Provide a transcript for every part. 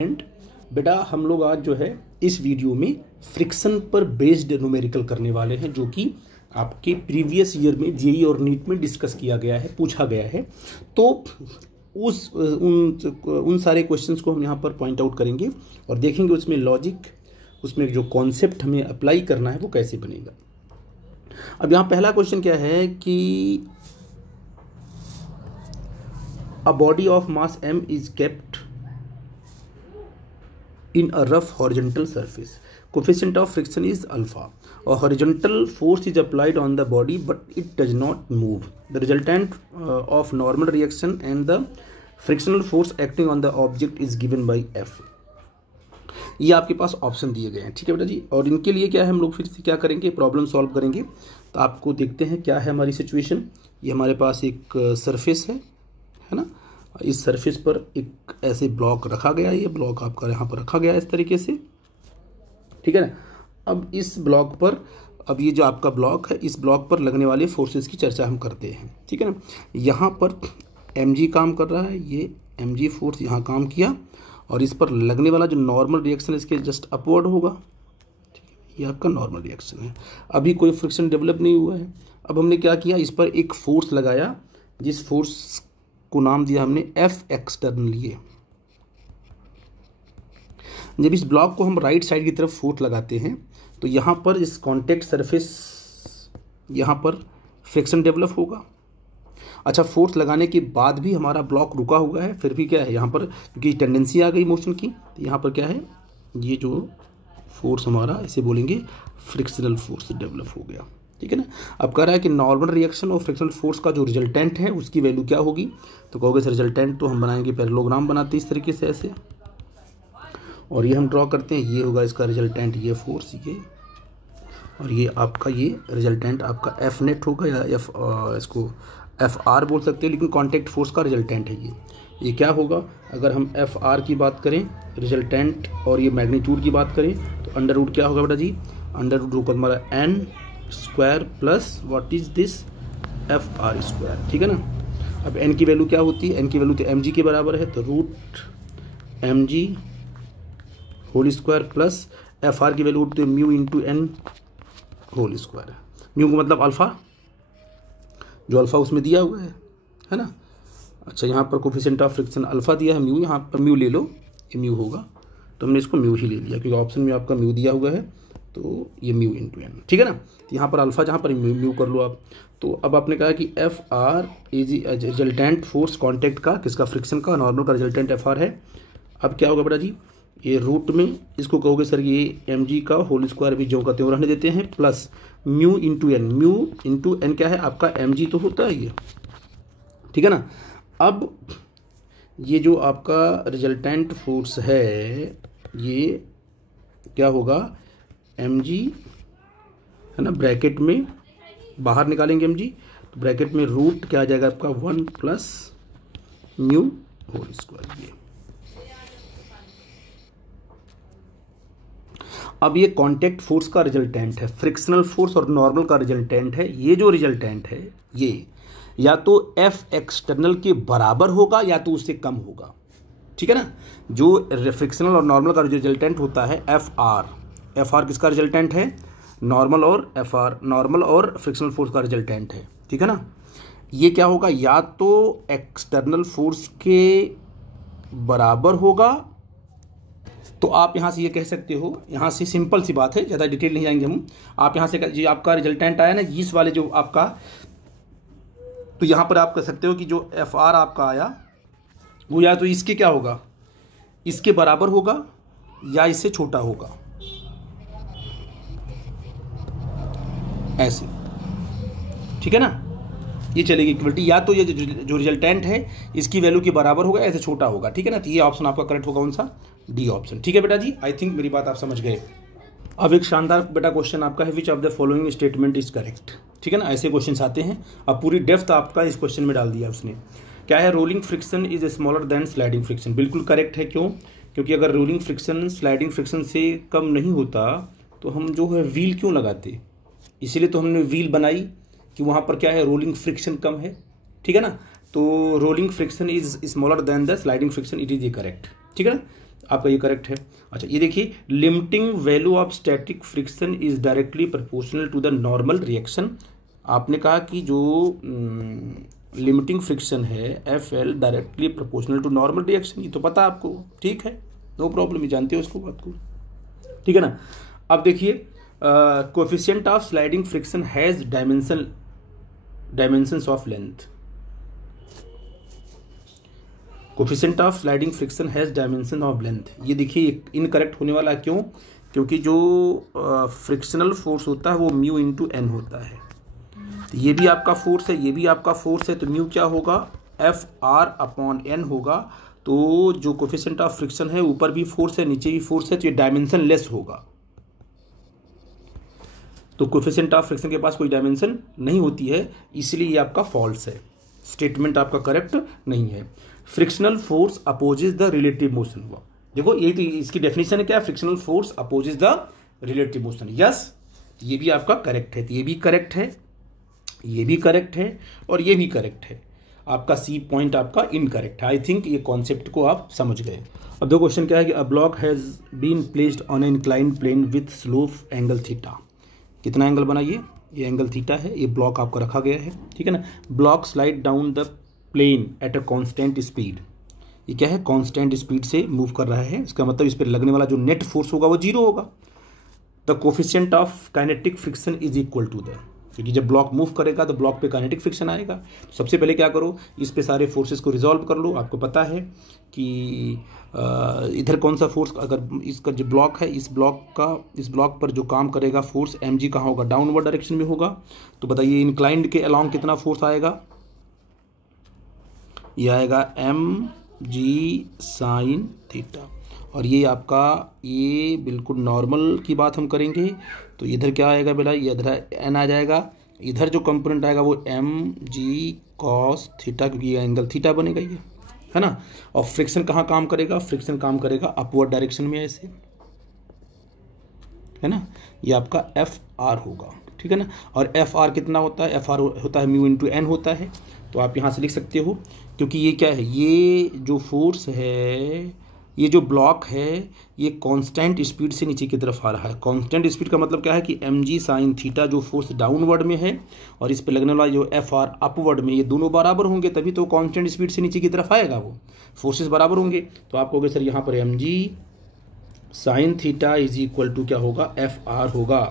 And बेटा हम लोग आज जो है इस वीडियो में फ्रिक्शन पर बेस्ड न्यूमेरिकल करने वाले हैं, जो कि आपके प्रीवियस ईयर में जेईई और नीट में डिस्कस किया गया है, पूछा गया है। तो उन सारे क्वेश्चंस को हम यहाँ पर पॉइंट आउट करेंगे और देखेंगे उसमें लॉजिक, उसमें जो कॉन्सेप्ट हमें अप्लाई करना है वो कैसे बनेगा। अब यहाँ पहला क्वेश्चन क्या है कि a body of mass m is kept in a rough horizontal surface. Coefficient of friction is alpha. A horizontal force is applied on the body but it does not move. The resultant of normal reaction and the frictional force acting on the object is given by F. ये आपके पास option दिए गए हैं, ठीक है बेटा जी। और इनके लिए क्या है, हम लोग फिर से क्या करेंगे, प्रॉब्लम सॉल्व करेंगे। तो आपको देखते हैं क्या है हमारी सिचुएशन। ये हमारे पास एक सरफेस है ना। इस सरफेस पर एक ऐसे ब्लॉक रखा गया है, ये ब्लॉक आपका यहाँ पर रखा गया है इस तरीके से, ठीक है ना। अब इस ब्लॉक पर, अब ये जो आपका ब्लॉक है, इस ब्लॉक पर लगने वाले फोर्सेस की चर्चा हम करते हैं, ठीक है ना। यहाँ पर mg काम कर रहा है, ये mg फोर्स यहाँ काम किया और इस पर लगने वाला जो नॉर्मल रिएक्शन इसके जस्ट अपवर्ड होगा, ठीक है। ये आपका नॉर्मल रिएक्शन है, अभी कोई फ्रिक्शन डेवलप नहीं हुआ है। अब हमने क्या किया, इस पर एक फोर्स लगाया, जिस फोर्स को नाम दिया हमने एफ एक्सटर्नल। ये जब इस ब्लॉक को हम राइट साइड की तरफ फोर्स लगाते हैं तो यहाँ पर इस कॉन्टेक्ट सरफेस, यहाँ पर फ्रिक्शन डेवलप होगा। अच्छा, फोर्स लगाने के बाद भी हमारा ब्लॉक रुका हुआ है, फिर भी क्या है यहाँ पर, क्योंकि टेंडेंसी आ गई मोशन की, तो यहाँ पर क्या है, ये जो फोर्स हमारा, इसे बोलेंगे फ्रिक्शनल फोर्स डेवलप हो गया, ठीक है ना। अब कह रहा है कि नॉर्मल रिएक्शन और फ्रिक्शनल फोर्स का जो रिजल्टेंट है उसकी वैल्यू क्या होगी। तो कहोगे सर रिजल्टेंट तो हम बनाएंगे, पैरेललोग्राम बनाते हैं इस तरीके से ऐसे, और ये हम ड्रॉ करते हैं, ये होगा इसका रिजल्टेंट, ये फोर्स ये, और ये आपका ये रिजल्टेंट आपका एफ नेट होगा, या एफ, इसको एफ आर बोल सकते हैं, लेकिन कॉन्टैक्ट फोर्स का रिजल्टेंट है ये क्या होगा। अगर हम एफ आर की बात करें रिजल्टेंट और ये मैग्नीट्यूड की बात करें तो अंडर रूट क्या होगा बेटा जी, अंडर रूट होगा हमारा N square plus what is this F R square, ठीक है ना। अब एन की वैल्यू क्या होती है, एन की वैल्यू तो एम जी के बराबर है, तो root M G whole square plus F R की वैल्यू होती है mu into N whole square. Mu का मतलब अल्फा, जो अल्फा उसमें दिया हुआ है ना। अच्छा, यहाँ पर कोफिशिएंट ऑफ फ्रिक्शन अल्फा दिया है म्यू, यहाँ पर म्यू ले लो, ये म्यू होगा, तो हमने इसको म्यू ही ले लिया क्योंकि ऑप्शन में आपका म्यू दिया हुआ है, तो ये म्यू इंटू एन, ठीक है ना। तो यहाँ पर अल्फा, जहाँ पर म्यू कर लो आप। तो अब आपने कहा कि F R is resultant force contact का, किसका, फ्रिक्शन का, नॉर्मल का रिजल्टेंट एफ आर है। अब क्या होगा बेटा जी, ये रूट में इसको कहोगे सर ये एम जी का होल स्क्वायर भी जो का त्यों रहने देते हैं, plus mu into N. Mu into N क्या है आपका, एम जी तो होता है ये, ठीक है ना। अब ये जो आपका रिजल्टेंट फोर्स है ये क्या होगा, एम जी है ना, ब्रैकेट में बाहर निकालेंगे एम जी, तो ब्रैकेट में रूट क्या आ जाएगा आपका 1 प्लस म्यू होल स्क्वायर। ये अब ये कॉन्टैक्ट फोर्स का रिजल्टेंट है, फ्रिक्शनल फोर्स और नॉर्मल का रिजल्टेंट है। ये जो रिजल्टेंट है ये या तो एफ एक्सटर्नल के बराबर होगा या तो उससे कम होगा, ठीक है ना। जो फ्रिक्शनल और नॉर्मल का रिजल्टेंट होता है एफ आर किसका रिजल्टेंट है, नॉर्मल और एफ आर, नॉर्मल और फ्रिक्शनल फोर्स का रिजल्टेंट है, ठीक है ना। ये क्या होगा, या तो एक्सटर्नल फोर्स के बराबर होगा, तो आप यहाँ से ये कह सकते हो, यहाँ से सिंपल सी बात है, ज़्यादा डिटेल नहीं जाएंगे हम। आप यहाँ से जो आपका रिजल्टेंट आया ना, इस वाले जो आपका, तो यहाँ पर आप कह सकते हो कि जो एफ आर आपका आया वो या तो इसके क्या होगा, इसके बराबर होगा या इससे छोटा होगा, ऐसे, ठीक है ना। ये चलेगी इक्वलिटी, या तो ये जो रिजल्टेंट है इसकी वैल्यू के बराबर होगा, ऐसे छोटा होगा, ठीक है ना। तो ये ऑप्शन आपका करेक्ट होगा, कौन सा, डी ऑप्शन, ठीक है बेटा जी। आई थिंक मेरी बात आप समझ गए। अब एक शानदार बेटा क्वेश्चन आपका है, which of the following statement is correct, ठीक है ना। ऐसे क्वेश्चन आते हैं, अब पूरी डेप्थ आपका इस क्वेश्चन में डाल दिया उसने। क्या है, rolling friction is smaller than sliding friction. बिल्कुल करेक्ट है, क्यों, क्योंकि अगर रोलिंग फ्रिक्शन स्लाइडिंग फ्रिक्शन से कम नहीं होता तो हम जो है व्हील क्यों लगाते, इसीलिए तो हमने व्हील बनाई कि वहाँ पर क्या है, रोलिंग फ्रिक्शन कम है, ठीक है ना। तो rolling friction is smaller than the sliding friction, it is A correct, ठीक है ना। आपका ये करेक्ट है। अच्छा ये देखिए, limiting value of static friction is directly proportional to the normal reaction. आपने कहा कि जो लिमिटिंग फ्रिक्शन है F L directly proportional to normal reaction, ये तो पता है आपको, ठीक है, नो प्रॉब्लम, ये जानते हो उसको बात को, ठीक है ना। अब देखिए, coefficient of sliding friction has dimensions of length. Coefficient of sliding friction has dimension of length, ये देखिए इनकरेक्ट होने वाला, क्यों? क्योंकि जो फ्रिक्शनल फोर्स होता है वो म्यू इंटू एन होता है। तो ये भी आपका फोर्स है, ये भी आपका फोर्स है, तो म्यू क्या होगा, एफ आर अपॉन एन होगा। तो जो कोएफिशिएंट ऑफ फ्रिक्शन है, ऊपर भी फोर्स है नीचे भी फोर्स है, तो ये डायमेंशन लेस होगा। तो कोएफिशिएंट ऑफ फ्रिक्शन के पास कोई डायमेंशन नहीं होती है, इसलिए ये आपका फॉल्स है, स्टेटमेंट आपका करेक्ट नहीं है। Frictional force opposes the relative motion हुआ, देखो ये तो इसकी डेफिनेशन है क्या, frictional force opposes the relative motion, yes, ये भी आपका करेक्ट है, तो ये भी करेक्ट है, ये भी करेक्ट है और ये भी करेक्ट है। आपका सी पॉइंट आपका इनकरेक्ट है। आई थिंक ये कॉन्सेप्ट को आप समझ गए। अब दो क्वेश्चन क्या है कि a block has been placed on an inclined plane with slope angle theta. कितना एंगल बना ये एंगल थीटा है, ये ब्लॉक आपका रखा गया है, ठीक है ना। Block slide down the plane at a constant speed, ये क्या है, कांस्टेंट स्पीड से मूव कर रहा है, इसका मतलब इस पर लगने वाला जो नेट फोर्स होगा वो जीरो होगा। The coefficient of kinetic friction is equal to the, क्योंकि जब ब्लॉक मूव करेगा तो ब्लॉक पे काइनेटिक फ्रिक्शन आएगा। तो सबसे पहले क्या करो, इस पे सारे फोर्सेस को रिजॉल्व कर लो। आपको पता है कि इधर कौन सा फोर्स, अगर इसका जो ब्लॉक है, इस ब्लॉक पर जो काम करेगा फोर्स एम जी कहाँ होगा, डाउनवर्ड डायरेक्शन में होगा। तो बताइए इंक्लाइंड के अलॉन्ग कितना फोर्स आएगा, ये आएगा एम जी साइन थीटा। और ये आपका, ये बिल्कुल नॉर्मल की बात हम करेंगे तो इधर क्या आएगा बेटा, ये इधर एन आ जाएगा, इधर जो कंपोनेंट आएगा वो एम जी कॉस थीटा, क्योंकि ये एंगल थीटा बनेगा ये, है ना। और फ्रिक्शन कहाँ काम करेगा, फ्रिक्शन काम करेगा अपवर्ड डायरेक्शन में ऐसे, है ना। ये आपका एफ आर होगा, ठीक है ना। और एफ आर कितना होता है, एफ आर होता है म्यू इंटू एन होता है। तो आप यहाँ से लिख सकते हो, क्योंकि ये क्या है, ये जो फोर्स है, ये जो ब्लॉक है, ये कांस्टेंट स्पीड से नीचे की तरफ आ रहा है। कांस्टेंट स्पीड का मतलब क्या है कि एम जी साइन थीटा जो फोर्स डाउनवर्ड में है और इस पे लगने वाला जो एफ आर अपवर्ड में, ये दोनों बराबर होंगे तभी तो कांस्टेंट स्पीड से नीचे की तरफ आएगा, वो फोर्सेस बराबर होंगे। तो आप कहोगे सर यहाँ पर M ji sine theta is equal to क्या होगा, एफ आर होगा।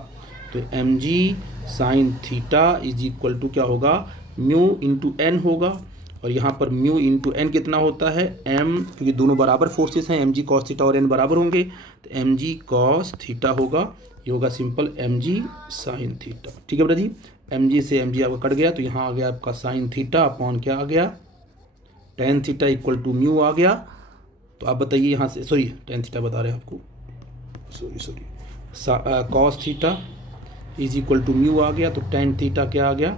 तो M ji sine theta is equal to क्या होगा, म्यू इंटू एन होगा। और यहाँ पर म्यू इंटू एन कितना होता है, एम, क्योंकि दोनों बराबर फोर्सेस हैं, एम जी कॉस थीटा और एन बराबर होंगे, तो एम जी कॉस थीटा होगा, ये होगा simple M G sine theta, ठीक है बेटा जी। एम जी से एम जी आपका कट गया, तो यहाँ आ गया आपका साइन थीटा अपॉन क्या आ गया, tan theta equal to mu आ गया। तो आप बताइए यहाँ से, सॉरी टेन थीटा बता रहे हैं आपको, sorry cos theta is equal to mu आ गया, तो टेन थीटा क्या आ गया,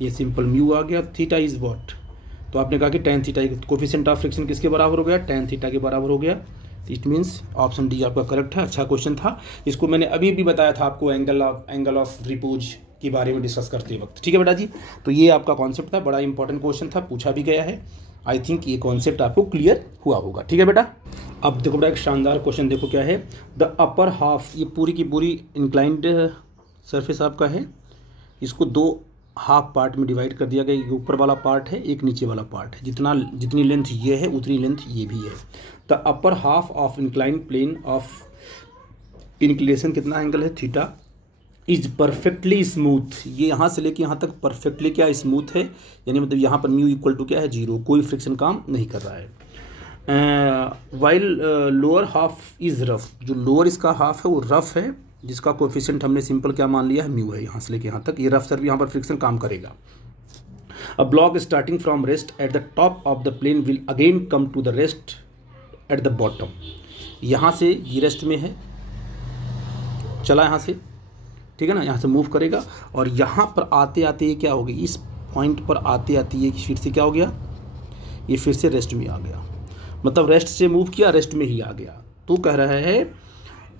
ये सिंपल म्यू आ गया। थीटा इज व्हाट, तो आपने कहा कि tan theta, coefficient of friction किसके बराबर हो गया, टेन थीटा के बराबर हो गया। इट मीन्स ऑप्शन डी आपका करेक्ट है। अच्छा क्वेश्चन था, इसको मैंने अभी भी बताया था आपको एंगल ऑफ रिपोज के बारे में डिस्कस करते वक्त, ठीक है बेटा जी। तो ये आपका कॉन्सेप्ट था, बड़ा इंपॉर्टेंट क्वेश्चन था, पूछा भी गया है। आई थिंक ये कॉन्सेप्ट आपको क्लियर हुआ होगा, ठीक है बेटा। अब देखो बेटा एक शानदार क्वेश्चन देखो क्या है, द अपर हाफ, ये पूरी की पूरी इंक्लाइंड सरफेस आपका है, इसको दो हाफ पार्ट में डिवाइड कर दिया गया, एक ऊपर वाला पार्ट है एक नीचे वाला पार्ट है, जितनी लेंथ ये है उतनी लेंथ ये भी है। The upper half of inclined plane of inclination कितना एंगल है, थीटा, इज परफेक्टली स्मूथ, ये यहाँ से लेके यहाँ तक परफेक्टली क्या स्मूथ है, यानी मतलब यहाँ पर म्यू इक्वल टू क्या है, जीरो, कोई फ्रिक्शन काम नहीं कर रहा है। While lower half is rough, जो लोअर इसका हाफ है वो रफ है, जिसका कोएफिशिएंट हमने सिंपल क्या मान लिया है, म्यू है, यहाँ से लेके यहाँ तक ये रफ सर्फ, यहाँ पर फ्रिक्शन काम करेगा। A block starting from rest at the top of the plane will again come to the rest at the bottom, यहाँ से ये रेस्ट में है, चला यहाँ से, ठीक है ना, यहाँ से मूव करेगा और यहाँ पर आते आते ये क्या हो गया, इस पॉइंट पर आते आते ये फिर से क्या हो गया, ये फिर से रेस्ट में आ गया, मतलब रेस्ट से मूव किया रेस्ट में ही आ गया। तो कह रहा है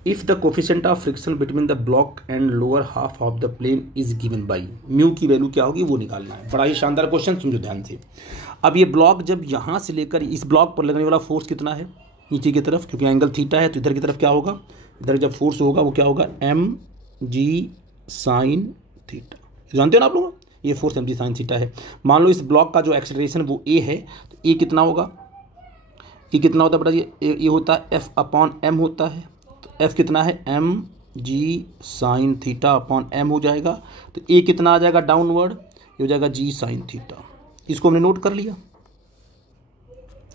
if the coefficient of friction between the block and lower half of the plane is given by, mu की वैल्यू क्या होगी वो निकालना है। बड़ा ही शानदार क्वेश्चन, समझो ध्यान से। अब ये ब्लॉक जब यहाँ से लेकर इस ब्लॉक पर लगने वाला फोर्स कितना है, नीचे की तरफ, क्योंकि एंगल थीटा है तो इधर की तरफ क्या होगा, इधर जब फोर्स होगा वो क्या होगा, एम जी साइन थीटा। जानते हो ना आप लोग, ये फोर्स एम जी साइन थीटा है। मान लो इस ब्लॉक का जो एक्सेलरेशन वो ए है, तो ए कितना होगा, ये कितना होता है बेटा जी, ये होता है एफ अपॉन एम होता है। तो एफ कितना है, एम जी साइन थीटा अपॉन एम हो जाएगा। तो ए कितना आ जाएगा डाउनवर्ड, ये हो जाएगा जी साइन थीटा। इसको हमने नोट कर लिया,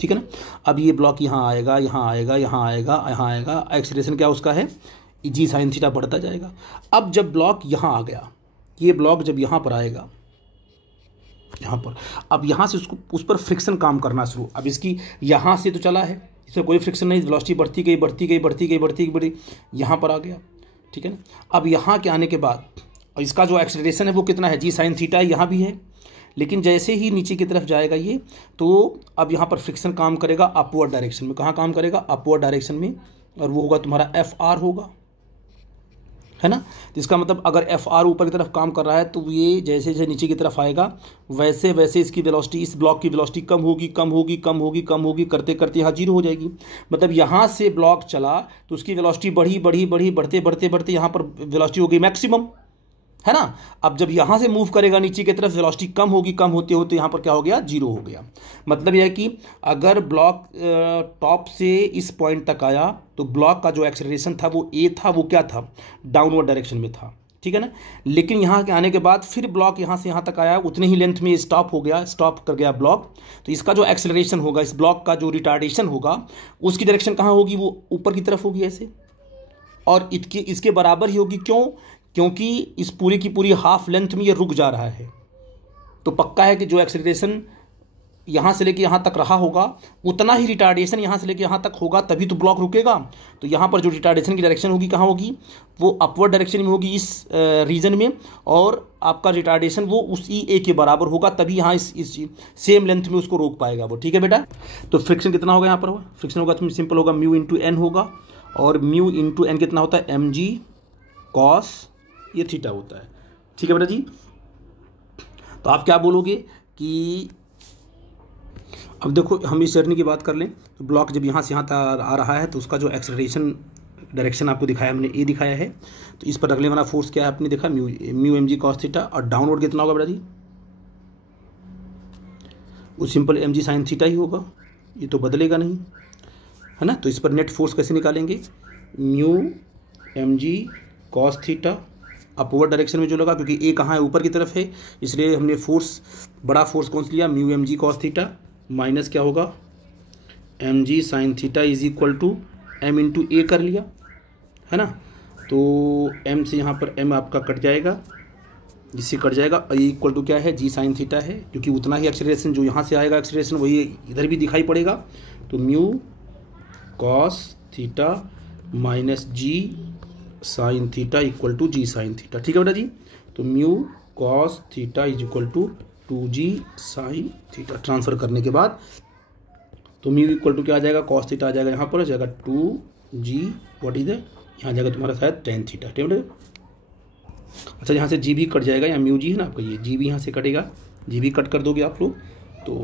ठीक है ना। अब ये ब्लॉक यहाँ आएगा, यहाँ आएगा, यहाँ आएगा, यहाँ आएगा, एक्सेलरेशन क्या उसका है, जी साइन थीटा बढ़ता जाएगा। अब जब ब्लॉक यहाँ आ गया, ये ब्लॉक जब यहाँ पर आएगा, यहाँ पर, अब यहाँ से उसको उस पर फ्रिक्शन काम करना शुरू। अब इसकी यहाँ से तो चला है, इसमें कोई फ्रिक्शन नहीं, वेलोसिटी बढ़ती गई बढ़ती गई बढ़ती गई बढ़ती गई, यहाँ पर आ गया, ठीक है ना। अब यहाँ के आने के बाद इसका जो एक्सेलरेशन है वो कितना है, जी साइन थीटा है, यहाँ भी है। लेकिन जैसे ही नीचे की तरफ जाएगा ये, तो अब यहाँ पर फ्रिक्शन काम करेगा अपवर्ड डायरेक्शन में। कहाँ काम करेगा, अपवर्ड डायरेक्शन में, और वो होगा तुम्हारा एफ आर होगा, है ना। इसका मतलब अगर एफ आर ऊपर की तरफ काम कर रहा है तो ये जैसे जैसे नीचे की तरफ आएगा वैसे वैसे इसकी वेलोसिटी, इस ब्लॉक की वेलोसिटी कम होगी कम होगी कम होगी कम होगी, करते करते यहाँ जीरो हो जाएगी। मतलब यहाँ से ब्लॉक चला तो उसकी वेलोसिटी बढ़ी बढ़ी बढ़ी, बढ़ते बढ़ते बढ़ते यहाँ पर वेलोसिटी हो गई मैक्सिमम, है ना। अब जब यहाँ से मूव करेगा नीचे की तरफ, वेलोसिटी कम होगी, कम होते होते यहाँ पर क्या हो गया, जीरो हो गया। मतलब यह है कि अगर ब्लॉक टॉप से इस पॉइंट तक आया तो ब्लॉक का जो एक्सेलरेशन था वो ए था, वो क्या था, डाउनवर्ड डायरेक्शन में था, ठीक है ना। लेकिन यहाँ के आने के बाद फिर ब्लॉक यहाँ से यहाँ तक आया, उतने ही लेंथ में स्टॉप हो गया, स्टॉप कर गया ब्लॉक। तो इसका जो एक्सेलरेशन होगा, इस ब्लॉक का जो रिटार्डेशन होगा, उसकी डायरेक्शन कहाँ होगी, वो ऊपर की तरफ होगी ऐसे, और इसके बराबर ही होगी। क्यों, क्योंकि इस पूरी की पूरी हाफ लेंथ में ये रुक जा रहा है। तो पक्का है कि जो एक्सेलरेशन यहाँ से लेके यहाँ तक रहा होगा, उतना ही रिटार्डेशन यहाँ से लेके यहाँ तक होगा, तभी तो ब्लॉक रुकेगा। तो यहाँ पर जो रिटार्डेशन की डायरेक्शन होगी कहाँ होगी, वो अपवर्ड डायरेक्शन में होगी, इस रीजन में, और आपका रिटार्डेशन वो उसी ए के बराबर होगा, तभी यहाँ इस सेम लेंथ में उसको रोक पाएगा वो, ठीक है बेटा। तो फ्रिक्शन कितना होगा यहाँ पर, फ्रिक्शन होगा तो सिंपल होगा, म्यू इंटू एन होगा, और म्यू इंटू एन कितना होता है, एम जी कॉस ये थीटा होता है, ठीक है बेटा जी। तो आप क्या बोलोगे कि अब देखो हम इस जर्नी की बात कर लें, तो ब्लॉक जब यहाँ से यहाँ तक आ रहा है तो उसका जो एक्सेलरेशन डायरेक्शन आपको दिखाया हमने, ए दिखाया है, तो इस पर लगने वाला फोर्स क्या है आपने देखा, mu M G cos theta, और डाउनवर्ड कितना होगा बेटा जी, वो simple M G sine theta ही होगा, ये तो बदलेगा नहीं, है ना। तो इस पर नेट फोर्स कैसे निकालेंगे, mu M G cos theta upward direction में जो लगा, क्योंकि ए कहाँ है, ऊपर की तरफ है, इसलिए हमने फोर्स, बड़ा फोर्स कौन सा लिया, mu M G cos theta, minus क्या होगा, m ji sine theta is equal to m into a कर लिया, है ना। तो एम से यहाँ पर एम आपका कट जाएगा, जिससे कट जाएगा, और ये इक्वल टू क्या है, जी साइन थीटा है, क्योंकि उतना ही एक्सेलरेशन जो यहाँ से आएगा एक्सेलरेशन वही इधर भी दिखाई पड़ेगा। तो mu cos theta minus G sine theta equal to G sine theta, ठीक है बेटा जी। तो mu cos theta is equal to 2g sine theta, transfer करने के बाद तो म्यू इक्वल टू क्या आ जाएगा, कॉस थीटा आ जाएगा, यहाँ पर आ जाएगा 2g व्हाट इज यहाँ जाएगा तुम्हारा शायद टेन थीटा, ठीक है। अच्छा यहाँ से जी भी कट जाएगा, यहाँ म्यू जी है ना आपका, ये जी भी यहाँ से कटेगा, जी भी कट कर दोगे आप लोग, तो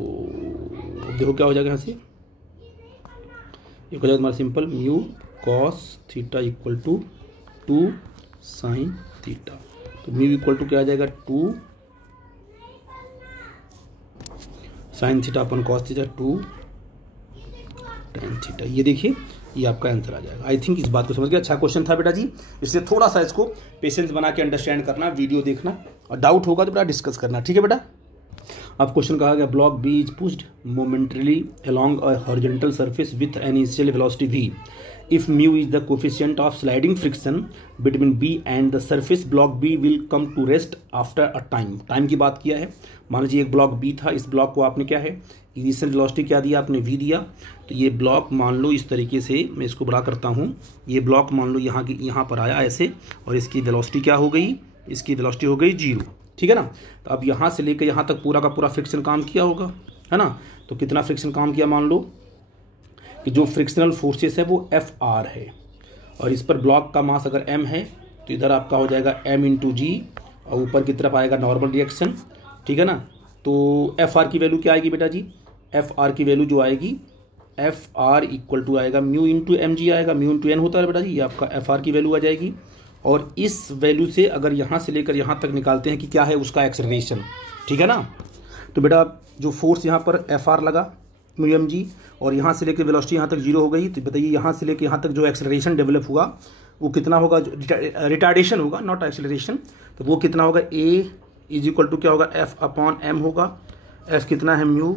देखो क्या हो जाएगा, यहाँ से ये हो जाएगा तुम्हारा simple mu cos theta equal to 2 sine theta. तो म्यू इक्वल टू क्या आ जाएगा, 2 sine theta upon cos theta 2 tan theta. ये देखिए ये आपका आंसर आ जाएगा। आई थिंक इस बात को समझ गया। अच्छा क्वेश्चन था बेटा जी, इसलिए थोड़ा सा इसको पेशेंस बना के अंडरस्टैंड करना, वीडियो देखना, और डाउट होगा तो बेटा डिस्कस करना, ठीक है बेटा। अब क्वेश्चन कहा गया, block B is pushed momentarily along a horizontal surface with an initial velocity v. If mu is the coefficient of sliding friction between B and the surface, block B will come to rest after a time. Time की बात किया है, मान लीजिए एक block B था, इस block को आपने क्या है, इनिशियल वेलोसिटी क्या दिया आपने, v दिया। तो ये ब्लॉक मान लो इस तरीके से, मैं इसको बड़ा करता हूँ, ये ब्लॉक मान लो यहाँ पर आया ऐसे, और इसकी वेलोसिटी क्या हो गई, इसकी वेलोसिटी हो गई 0, ठीक है ना। तो अब यहाँ से लेकर यहाँ तक पूरा का पूरा फ्रिक्शन काम किया होगा, है ना। तो कितना फ्रिक्शन काम किया, मान लो कि जो फ्रिक्शनल फोर्सेस है वो एफ आर है, और इस पर ब्लॉक का मास अगर एम है तो इधर आपका हो जाएगा एम इंटू जी, और ऊपर की तरफ आएगा नॉर्मल रिएक्शन, ठीक है ना। तो एफ आर की वैल्यू क्या आएगी बेटा जी, एफ आर की वैल्यू जो आएगी एफ आर इक्वल टू आएगा म्यू इंटू एम जी आएगा, म्यू इंटू एन होता है बेटा जी, ये आपका एफ आर की वैल्यू आ जाएगी। और इस वैल्यू से अगर यहाँ से लेकर यहाँ तक निकालते हैं कि क्या है उसका एक्सेलरेशन, ठीक है ना। तो बेटा जो फोर्स यहाँ पर एफ आर लगा म्यू एम जी, और यहाँ से लेकर वेलोसिटी यहाँ तक जीरो हो गई, तो बताइए यहाँ से लेकर यहाँ तक जो एक्सेलरेशन डेवलप हुआ वो कितना होगा, रिटार्डेशन होगा नॉट एक्सेलरेशन, तो वो कितना होगा, ए इज इक्वल टू क्या होगा, एफ अपॉन एम होगा। एफ कितना है, mu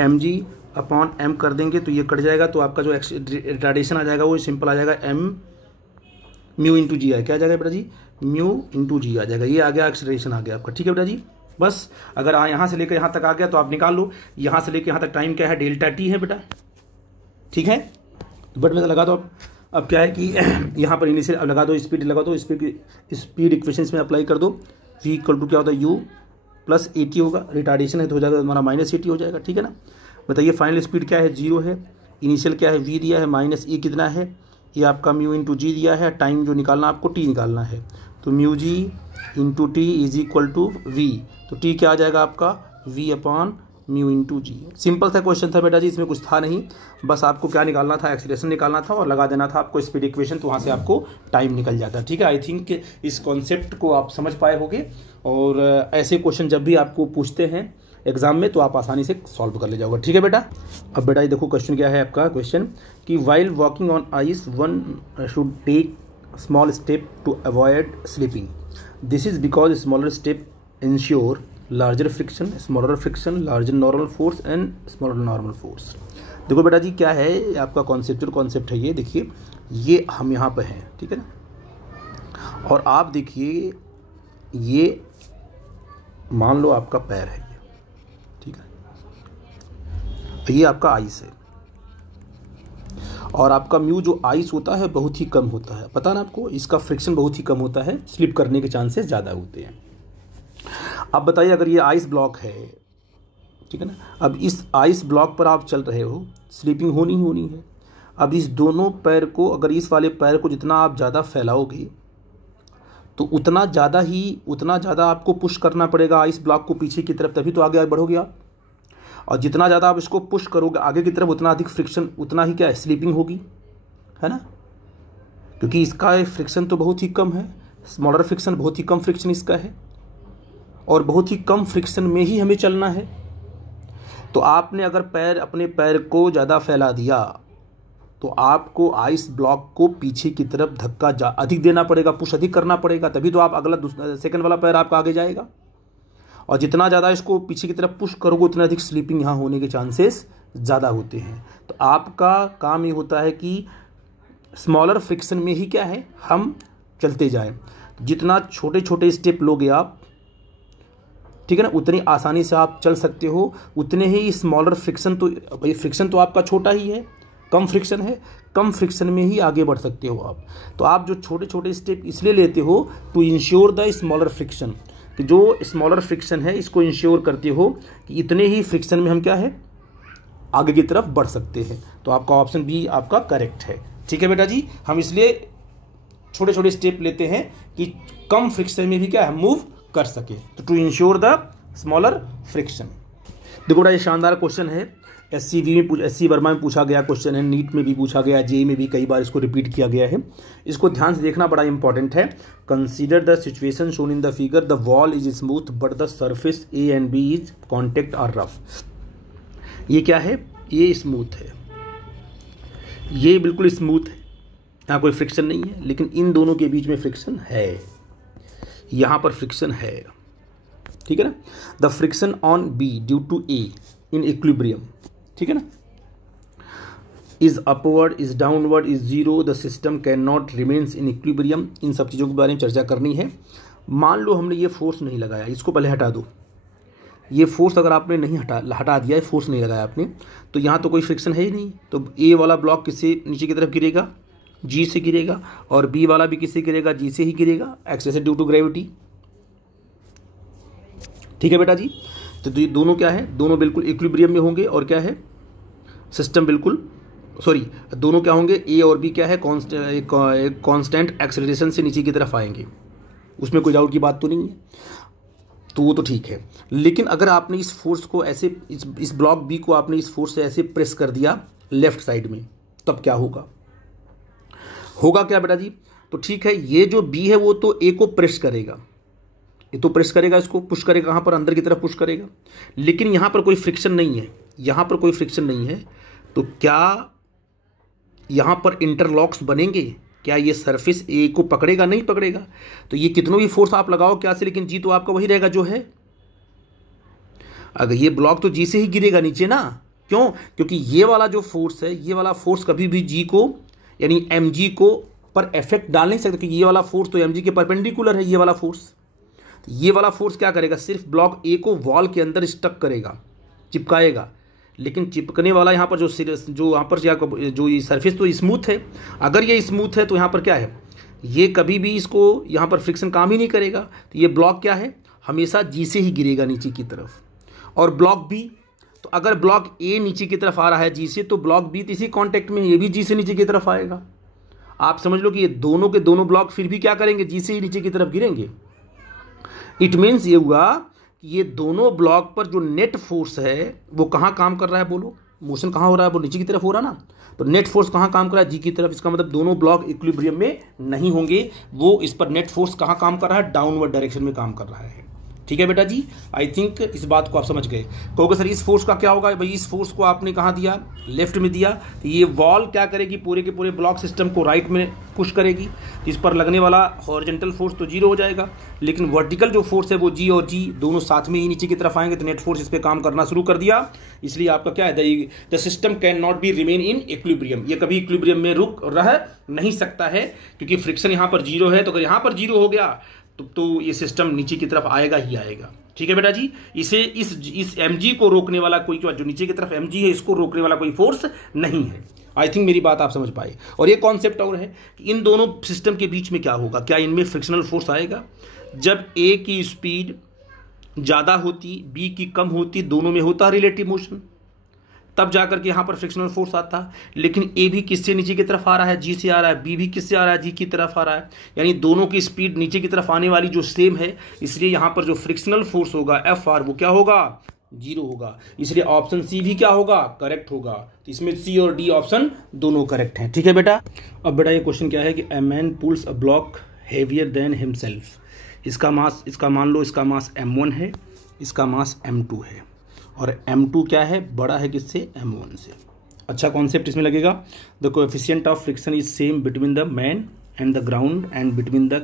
M G upon M कर देंगे तो ये कट जाएगा, तो आपका जो रिटार्डेशन आ जाएगा वो सिंपल आ जाएगा, एम म्यू इंटू जी आ क्या आ जाएगा बेटा जी, म्यू इंटू जी आ जाएगा, ये आ गया एक्सेलरेशन आ गया आपका, ठीक है बेटा जी। बस अगर यहाँ से लेकर यहाँ तक आ गया तो आप निकाल लो, यहाँ से लेकर यहाँ तक टाइम क्या है, डेल्टा टी है बेटा, ठीक है। बट में लगा दो अब क्या है कि यहाँ पर इनिशियल अब लगा दो, स्पीड लगा दो, स्पीड इक्वेशंस में अप्लाई कर दो, v इक्वल टू क्या होता है, u प्लस ए टी होगा, रिटार्डेशन है तो हो जाएगा हमारा माइनस ए टी हो जाएगा, ठीक है ना। बताइए फाइनल स्पीड क्या है, 0 है, इनिशियल क्या है v दिया है, माइनस e कितना है, ये आपका म्यू इंटू जी दिया है, टाइम जो निकालना आपको t निकालना है, तो mu G into T is equal to V, तो t क्या आ जाएगा आपका, v upon mu into G. Simple सा क्वेश्चन था बेटा जी, इसमें कुछ था नहीं, बस आपको क्या निकालना था, एक्सीलरेशन निकालना था और लगा देना था आपको स्पीड इक्वेशन, तो वहाँ से आपको टाइम निकल जाता, ठीक है। आई थिंक इस कॉन्सेप्ट को आप समझ पाए होंगे, और ऐसे क्वेश्चन जब भी आपको पूछते हैं एग्जाम में तो आप आसानी से सॉल्व कर ले जाओगे, ठीक है बेटा। अब बेटा ये देखो क्वेश्चन क्या है आपका, क्वेश्चन कि while walking on ice one should take small step to avoid slipping, this is because smaller step ensure larger friction, smaller friction, larger normal force and smaller normal force. देखो बेटा जी क्या है आपका conceptual concept है ये, देखिए ये हम यहाँ पे हैं, ठीक है ना, और आप देखिए ये मान लो आपका पैर है ये, ठीक है, ये आपका आइस है, और आपका म्यू जो आइस होता है बहुत ही कम होता है, पता ना आपको, इसका फ्रिक्शन बहुत ही कम होता है, स्लिप करने के चांसेस ज़्यादा होते हैं। अब बताइए अगर ये आइस ब्लॉक है, ठीक है ना, अब इस आइस ब्लॉक पर आप चल रहे हो, स्लीपिंग होनी ही होनी है। अब इस दोनों पैर को, अगर इस वाले पैर को जितना आप ज़्यादा फैलाओगे तो उतना ज़्यादा आपको पुश करना पड़ेगा आइस ब्लॉक को पीछे की तरफ, तभी तो आगे बढ़ोगे आप। और जितना ज़्यादा आप इसको पुश करोगे आगे की तरफ उतना अधिक फ्रिक्शन, उतना ही क्या है, स्लीपिंग होगी, है ना, क्योंकि इसका फ्रिक्शन तो बहुत ही कम है, स्मॉलर फ्रिक्शन बहुत ही कम फ्रिक्शन इसका है, और बहुत ही कम फ्रिक्शन में ही हमें चलना है। तो आपने अगर अपने पैर को ज़्यादा फैला दिया तो आपको आइस ब्लॉक को पीछे की तरफ धक्का अधिक देना पड़ेगा, पुश अधिक करना पड़ेगा, तभी तो आप अगला सेकंड वाला पैर आपका आगे जाएगा। और जितना ज़्यादा इसको पीछे की तरफ पुश करोगे उतना अधिक स्लीपिंग यहाँ होने के चांसेस ज़्यादा होते हैं। तो आपका काम ये होता है कि स्मॉलर फ्रिक्शन में ही क्या है, हम चलते जाएं। जितना छोटे छोटे स्टेप लोगे आप, ठीक है ना, उतनी आसानी से आप चल सकते हो, उतने ही स्मॉलर फ्रिक्शन, तो भाई फ्रिक्शन तो आपका छोटा ही है, कम फ्रिक्शन है, कम फ्रिक्शन में ही आगे बढ़ सकते हो आप। तो आप जो छोटे छोटे स्टेप इसलिए लेते हो to ensure the smaller friction, कि जो स्मॉलर फ्रिक्शन है इसको इंश्योर करते हो कि इतने ही फ्रिक्शन में हम क्या है, आगे की तरफ बढ़ सकते हैं। तो आपका ऑप्शन बी आपका करेक्ट है, ठीक है बेटा जी। हम इसलिए छोटे छोटे स्टेप लेते हैं कि कम फ्रिक्शन में भी क्या है, मूव कर सके, तो to ensure the smaller friction. देखो ये शानदार क्वेश्चन है, एससी वर्मा में पूछा गया क्वेश्चन है, नीट में भी पूछा गया, जेई में भी कई बार इसको रिपीट किया गया है। इसको ध्यान से देखना बड़ा इंपॉर्टेंट है। Consider the situation shown in the figure, the wall is smooth but the surface A and B is contact are rough. ये क्या है, ये स्मूथ है, ये बिल्कुल स्मूथ है, यहाँ कोई फ्रिक्शन नहीं है, लेकिन इन दोनों के बीच में फ्रिक्शन है, यहाँ पर फ्रिक्शन है, ठीक है ना। The friction on B due to A in equilibrium, ठीक है ना, is upward, is downward, is zero, the system can not remains in equilibrium. इन सब चीज़ों के बारे में चर्चा करनी है। मान लो हमने ये फोर्स नहीं लगाया, इसको पहले हटा दो, ये फोर्स अगर आपने नहीं हटा दिया है, फोर्स नहीं लगाया आपने, तो यहाँ तो कोई फ्रिक्शन है ही नहीं। तो ए वाला ब्लॉक किससे नीचे की तरफ गिरेगा, जी से गिरेगा, और बी वाला भी किससे गिरेगा, जी से ही गिरेगा, एक्सेलरेशन ड्यू टू ग्रेविटी, ठीक है बेटा जी। तो ये दोनों क्या है, दोनों बिल्कुल इक्विलिब्रियम में होंगे, और क्या है, सिस्टम बिल्कुल, सॉरी, दोनों क्या होंगे, ए और बी क्या है, कांस्टेंट एक्सेलरेशन से नीचे की तरफ आएंगे, उसमें कोई डाउट की बात तो नहीं है। तो वो तो ठीक है। लेकिन अगर आपने इस फोर्स को ऐसे इस ब्लॉक बी को आपने इस फोर्स से ऐसे प्रेस कर दिया लेफ्ट साइड में, तब क्या होगा? होगा क्या बेटा जी? तो ठीक है, ये जो बी है वो तो ए को प्रेस करेगा, ये तो प्रेस करेगा, इसको पुश करेगा, कहाँ पर? अंदर की तरफ पुश करेगा। लेकिन यहाँ पर कोई फ्रिक्शन नहीं है, यहाँ पर कोई फ्रिक्शन नहीं है, तो क्या यहाँ पर इंटरलॉक्स बनेंगे? क्या ये सरफेस ए को पकड़ेगा? नहीं पकड़ेगा। तो ये कितनों भी फोर्स आप लगाओ क्या से, लेकिन जी तो आपका वही रहेगा जो है। अगर ये ब्लॉक तो जी से ही गिरेगा नीचे ना, क्यों? क्योंकि ये वाला जो फोर्स है, ये वाला फोर्स कभी भी जी को यानी एम जी को पर इफेक्ट डाल नहीं सकता, क्योंकि ये वाला फोर्स तो एम जी के परपेंडिकुलर है। ये वाला फोर्स, तो ये वाला फोर्स क्या करेगा? सिर्फ ब्लॉक ए को वॉल के अंदर स्टक करेगा, चिपकाएगा। लेकिन चिपकने वाला यहाँ पर जो यहाँ पर जो ये सरफेस तो स्मूथ है, अगर ये स्मूथ है तो यहाँ पर क्या है? ये कभी भी इसको यहाँ पर फ्रिक्शन काम ही नहीं करेगा। तो ये ब्लॉक क्या है? हमेशा जी से ही गिरेगा नीचे की तरफ। और ब्लॉक बी, तो अगर ब्लॉक ए नीचे की तरफ आ रहा है जी से, तो ब्लॉक बी इसी कॉन्टेक्ट में ये भी जी से नीचे की तरफ आएगा। आप समझ लो कि ये दोनों के दोनों ब्लॉक फिर भी क्या करेंगे? जी से ही नीचे की तरफ गिरेंगे। इट मीन्स ये हुआ कि ये दोनों ब्लॉक पर जो नेट फोर्स है वो कहाँ काम कर रहा है? बोलो, मोशन कहाँ हो रहा है? वो नीचे की तरफ हो रहा ना। तो नेट फोर्स कहाँ काम कर रहा है? जी की तरफ। इसका मतलब दोनों ब्लॉक इक्विलिब्रियम में नहीं होंगे, वो इस पर नेट फोर्स कहाँ काम कर रहा है? डाउनवर्ड डायरेक्शन में काम कर रहा है। ठीक है बेटा जी, आई थिंक इस बात को आप समझ गए। कहोगे सर इस फोर्स का क्या होगा? भाई इस फोर्स को आपने कहाँ दिया? लेफ्ट में दिया। तो ये वॉल क्या करेगी? पूरे के पूरे ब्लॉक सिस्टम को राइट में पुश करेगी। तो इस पर लगने वाला हॉरिजॉन्टल फोर्स तो जीरो हो जाएगा, लेकिन वर्टिकल जो फोर्स है वो जी और जी दोनों साथ में ही नीचे की तरफ आएंगे। तो नेट फोर्स इस पर काम करना शुरू कर दिया। इसलिए आपका क्या है? The system can not be remain in equilibrium. ये कभी इक्विलिब्रियम में रुक रह नहीं सकता है, क्योंकि फ्रिक्शन यहाँ पर जीरो है। तो अगर यहाँ पर जीरो हो गया तो ये सिस्टम नीचे की तरफ आएगा ही आएगा। ठीक है बेटा जी, इसे इस mg को रोकने वाला कोई, जो नीचे की तरफ mg है, इसको रोकने वाला कोई फोर्स नहीं है। आई थिंक मेरी बात आप समझ पाए। और ये कॉन्सेप्ट और है कि इन दोनों सिस्टम के बीच में क्या होगा? क्या इनमें फ्रिक्शनल फोर्स आएगा? जब a की स्पीड ज़्यादा होती, b की कम होती, दोनों में होता रिलेटिव मोशन, तब जाकर के यहाँ पर फ्रिक्शनल फोर्स आता। लेकिन ए भी किससे नीचे की तरफ आ रहा है? जी से आ रहा है। बी भी किससे आ रहा है? जी की तरफ आ रहा है। यानी दोनों की स्पीड नीचे की तरफ आने वाली जो सेम है, इसलिए यहाँ पर जो फ्रिक्शनल फोर्स होगा एफ आर, वो क्या होगा? जीरो होगा। इसलिए ऑप्शन सी भी क्या होगा? करेक्ट होगा। तो इसमें सी और डी ऑप्शन दोनों करेक्ट हैं। ठीक है बेटा। अब बेटा ये क्वेश्चन क्या है कि a man pulls a block heavier than himself. इसका मास, इसका मान लो इसका मास m1 है, इसका मास m2 है, और m2 क्या है? बड़ा है किससे? m1 से। अच्छा कॉन्सेप्ट इसमें लगेगा, the coefficient of friction is same between the man and the ground and between the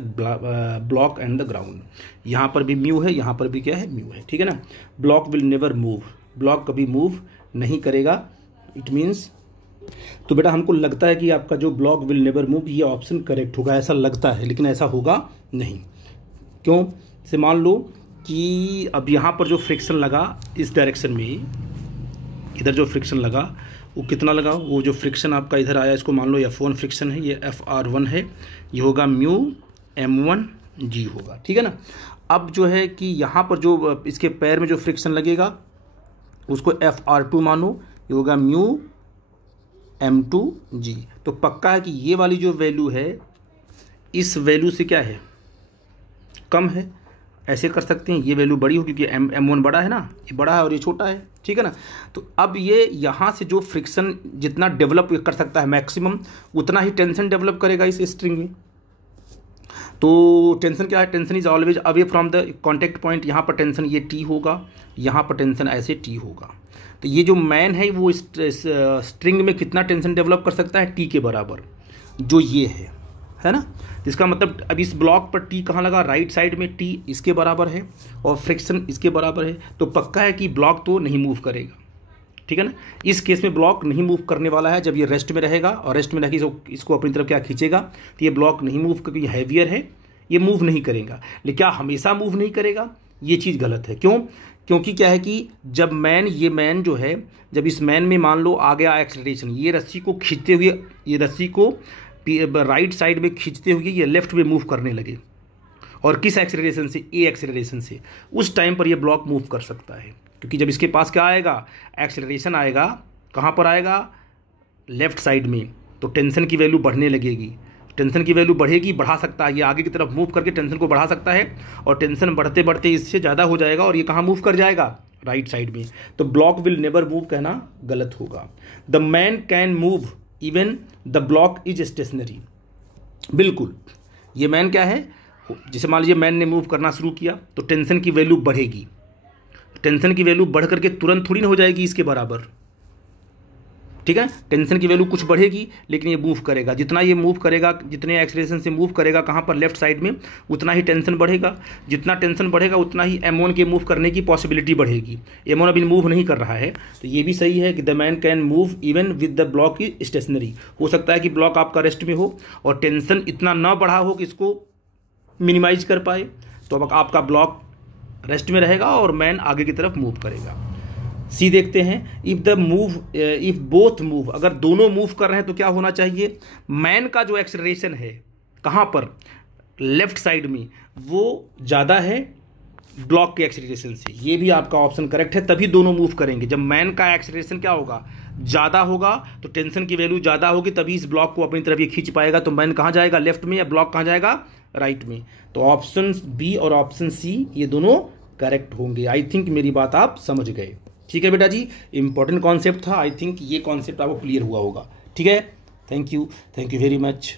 block and the ground. यहाँ पर भी म्यू है, यहाँ पर भी क्या है? म्यू है। ठीक है ना। Block will never move, block कभी मूव नहीं करेगा। इट मीन्स, तो बेटा हमको लगता है कि आपका जो ब्लॉक विल नेवर मूव, ये ऑप्शन करेक्ट होगा, ऐसा लगता है, लेकिन ऐसा होगा नहीं। क्यों? से मान लो कि अब यहाँ पर जो फ्रिक्शन लगा इस डायरेक्शन में, इधर जो फ्रिक्शन लगा वो कितना लगा? वो जो फ्रिक्शन आपका इधर आया, इसको मान लो F1 फ्रिक्शन है, ये FR1 है, ये होगा म्यू M1G होगा। ठीक है ना। अब जो है कि यहाँ पर जो इसके पैर में जो फ्रिक्शन लगेगा उसको FR2 मानो, ये होगा म्यू M2G। तो पक्का है कि ये वाली जो वैल्यू है इस वैल्यू से क्या है? कम है। ऐसे कर सकते हैं, ये वैल्यू बड़ी हो क्योंकि M1 बड़ा है ना, ये बड़ा है और ये छोटा है। ठीक है ना। तो अब ये यहाँ से जो फ्रिक्शन जितना डेवलप कर सकता है मैक्सिमम, उतना ही टेंशन डेवलप करेगा इस स्ट्रिंग में। तो टेंशन क्या है? Tension is always away from the contact point. यहाँ पर टेंशन ये T होगा, यहाँ पर टेंशन ऐसे T होगा। तो ये जो मैन है वो इस स्ट्रिंग में कितना टेंशन डेवलप कर सकता है? T के बराबर, जो ये है ना। इसका मतलब अब इस ब्लॉक पर T कहाँ लगा? राइट साइड में T इसके बराबर है और फ्रिक्शन इसके बराबर है। तो पक्का है कि ब्लॉक तो नहीं मूव करेगा। ठीक है ना। इस केस में ब्लॉक नहीं मूव करने वाला है। जब ये रेस्ट में रहेगा और रेस्ट में रह के इसको अपनी तरफ क्या खींचेगा, तो ये ब्लॉक नहीं मूव, क्योंकि ये हैवियर है, ये मूव नहीं करेगा। लेकिन क्या हमेशा मूव नहीं करेगा? ये चीज़ गलत है। क्यों? क्योंकि क्या है कि जब ये मैन जो है, जब इस मैन में मान लो आ गया एक्सेलरेशन, ये रस्सी को खींचते हुए, ये रस्सी को राइट साइड में खींचते हुए ये लेफ्ट में मूव करने लगे, और किस एक्सेलरेशन से? ए एक्सेलरेशन से। उस टाइम पर ये ब्लॉक मूव कर सकता है, क्योंकि जब इसके पास क्या आएगा? एक्सेलरेशन आएगा। कहाँ पर आएगा? लेफ्ट साइड में। तो टेंशन की वैल्यू बढ़ने लगेगी। टेंशन की वैल्यू बढ़ेगी, बढ़ा सकता है, ये आगे की तरफ मूव करके टेंशन को बढ़ा सकता है और टेंशन बढ़ते बढ़ते इससे ज़्यादा हो जाएगा और ये कहाँ मूव कर जाएगा, राइट साइड में। तो ब्लॉक विल नेवर मूव कहना गलत होगा। The man can move even the block is stationary. बिल्कुल, ये मैन क्या है, जैसे मान लीजिए मैन ने मूव करना शुरू किया तो टेंशन की वैल्यू बढ़ेगी, टेंशन की वैल्यू बढ़ करके तुरंत थोड़ी ना हो जाएगी इसके बराबर, ठीक है। टेंशन की वैल्यू कुछ बढ़ेगी लेकिन ये मूव करेगा, जितना ये मूव करेगा, जितने एक्सेलरेशन से मूव करेगा कहाँ पर, लेफ्ट साइड में, उतना ही टेंशन बढ़ेगा। जितना टेंशन बढ़ेगा उतना ही M1 के मूव करने की पॉसिबिलिटी बढ़ेगी। M1 अभी मूव नहीं कर रहा है, तो ये भी सही है कि the man can move even with the block की स्टेशनरी। हो सकता है कि ब्लॉक आपका रेस्ट में हो और टेंशन इतना ना बढ़ा हो कि इसको मिनिमाइज कर पाए, तो अब आपका ब्लॉक रेस्ट में रहेगा और मैन आगे की तरफ मूव करेगा। सी देखते हैं, इफ बोथ मूव, अगर दोनों मूव कर रहे हैं तो क्या होना चाहिए, मैन का जो एक्सेलरेशन है कहाँ पर, लेफ्ट साइड में, वो ज़्यादा है ब्लॉक के एक्सेलरेशन से। ये भी आपका ऑप्शन करेक्ट है, तभी दोनों मूव करेंगे। जब मैन का एक्सेलरेशन क्या होगा, ज़्यादा होगा, तो टेंशन की वैल्यू ज़्यादा होगी, तभी इस ब्लॉक को अपनी तरफ ये खींच पाएगा। तो मैन कहाँ जाएगा, लेफ्ट में, या ब्लॉक कहाँ जाएगा, राइट में। तो ऑप्शन बी और ऑप्शन सी ये दोनों करेक्ट होंगे। आई थिंक मेरी बात आप समझ गए। ठीक है बेटा जी, इंपॉर्टेंट कॉन्सेप्ट था, आई थिंक ये कॉन्सेप्ट आपको क्लियर हुआ होगा। ठीक है, थैंक यू वेरी मच।